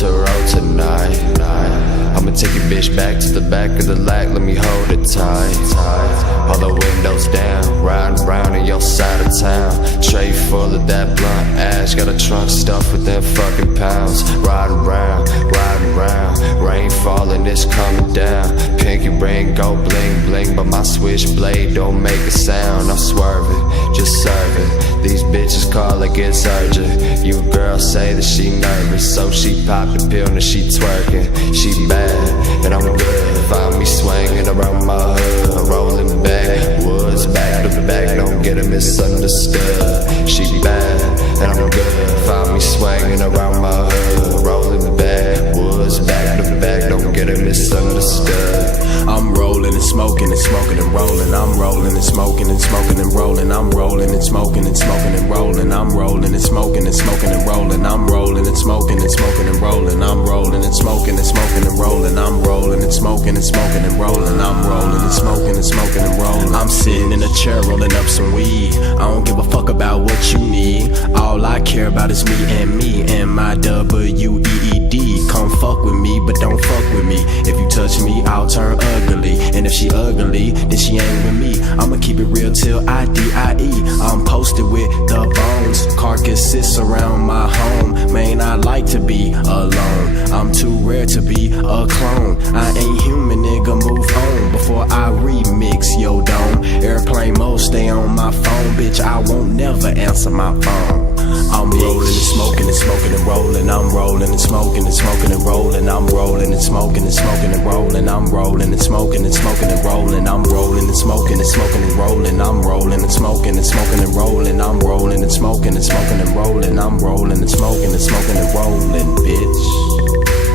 to roll tonight. I'ma take your bitch back to the back of the lack, let me hold it tight. All the windows down, riding around in your side of town. Tray full of that blunt ash, got a trunk stuffed with them fucking pounds. Riding round, rain falling, it's coming down. Pinky ring go bling bling, but my switchblade don't make a sound. I'm swerving, just serving. These bitches call like it's urgent. You girl say that she nervous, so she pop the pill and she twerking. She bad, and I'm good. Find me swinging around my hood, rolling backwoods, back to back, don't get it misunderstood. She bad, and I'm good. Find me swinging around my hood, rolling backwoods, back to back, don't get it misunderstood. I'm rolling and smoking and smoking and rolling. I'm rolling and smoking and smoking and rolling. I'm rolling and smoking and smoking and rolling. I'm rolling and smoking and smoking and rolling. I'm rolling and smoking and smoking and rolling. I'm rolling and smoking and smoking and rolling. I'm rolling and smoking and smoking and rolling. I'm rolling and smoking and smoking and rolling. I'm sitting in a chair rolling up some weed. I don't give a fuck about what you need. All I care about is me and my WEED. Come fuck with me, but don't fuck with me. If you touch me, I'll turn ugly. And if she ugly, then she ain't with me. I'ma keep it real till I-D-I-E. I'm posted with the bones, carcasses around my home. Man, I like to be alone. I'm too rare to be a clone. I ain't human, nigga, move on before I remix yo dome. Airplane mode, stay on my phone, bitch, I won't never answer my phone. I'm rolling and smoking and smoking and rolling. I'm rolling and smoking and smoking and rolling. I'm rolling and smoking and smoking and rolling. I'm rolling and smoking and smoking and rolling. I'm rolling and smoking and smoking and rolling. I'm rolling and smoking and smoking and rolling. I'm rolling and smoking and smoking and rolling. I'm rolling and smoking and smoking and rolling, bitch.